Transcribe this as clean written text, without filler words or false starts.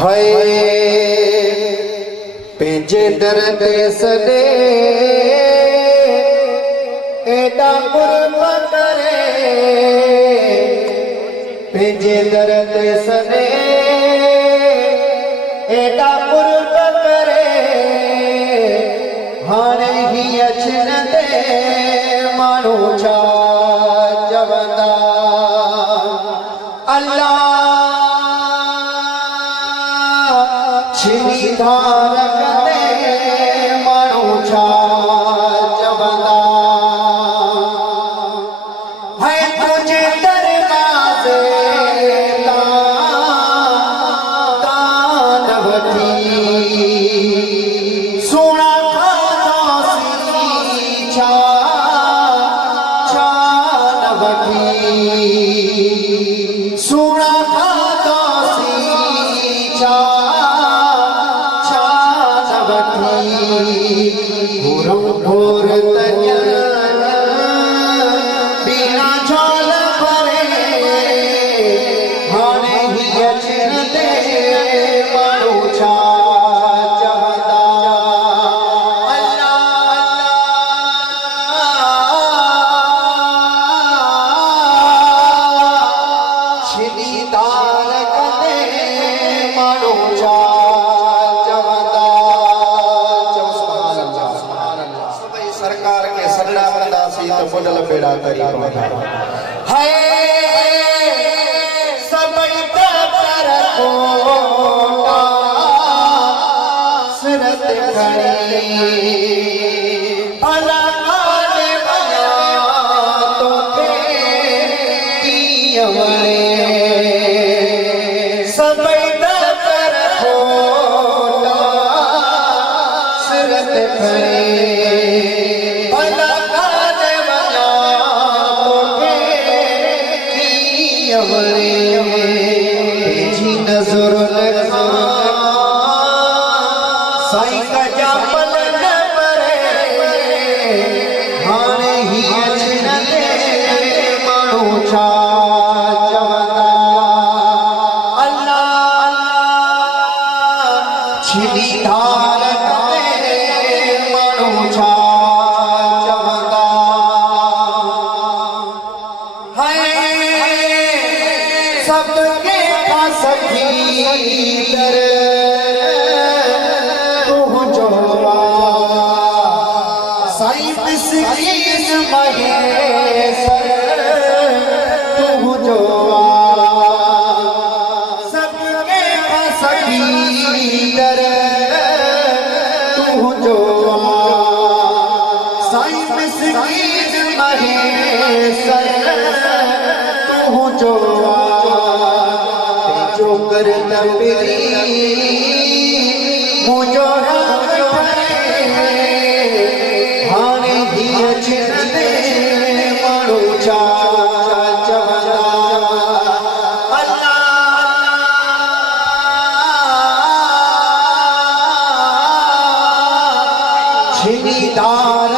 हाय पेंजे दर ते सदे एडा कुर्ब करे पेंजे दर ते सदे एडा कुर्ब करे हाणे ही अचन दे मानू छा चवंदा अल्लाह छिनी धार कदे मानू छा चवंदा है तुझे दरवाज़े तान वठी सोना खातो सी छा छान वठी सोना खातो सी छा घोर बिना झोल भरे हाणे ही अचन दे मानू छा चवंदा अल्लाह छिनी दार कदे मानू छा सरकार के सगड़ा कंदासी तो बुडल बेड़ा करी हाय सबई पर कोटा सिरत खड़ी भला काले बना तो के कियवले सबई पर कोटा सिरत खड़ी नजर साईं कजा पलन परे हाणे ही अचन दे मानू छा चवंदा अल्लाह छिनी धार कदे मानू छा चवंदा हाय सबके सखी दर तू जो साईं बिस्कीन महेश्वर तू जो सबके सखी दर तू जो साईं बिस्कीन महेश्वर तू जो कर तबरी मुझो हाणे ही अचन दे मानू छा चवंदा अल्लाह छिनी धार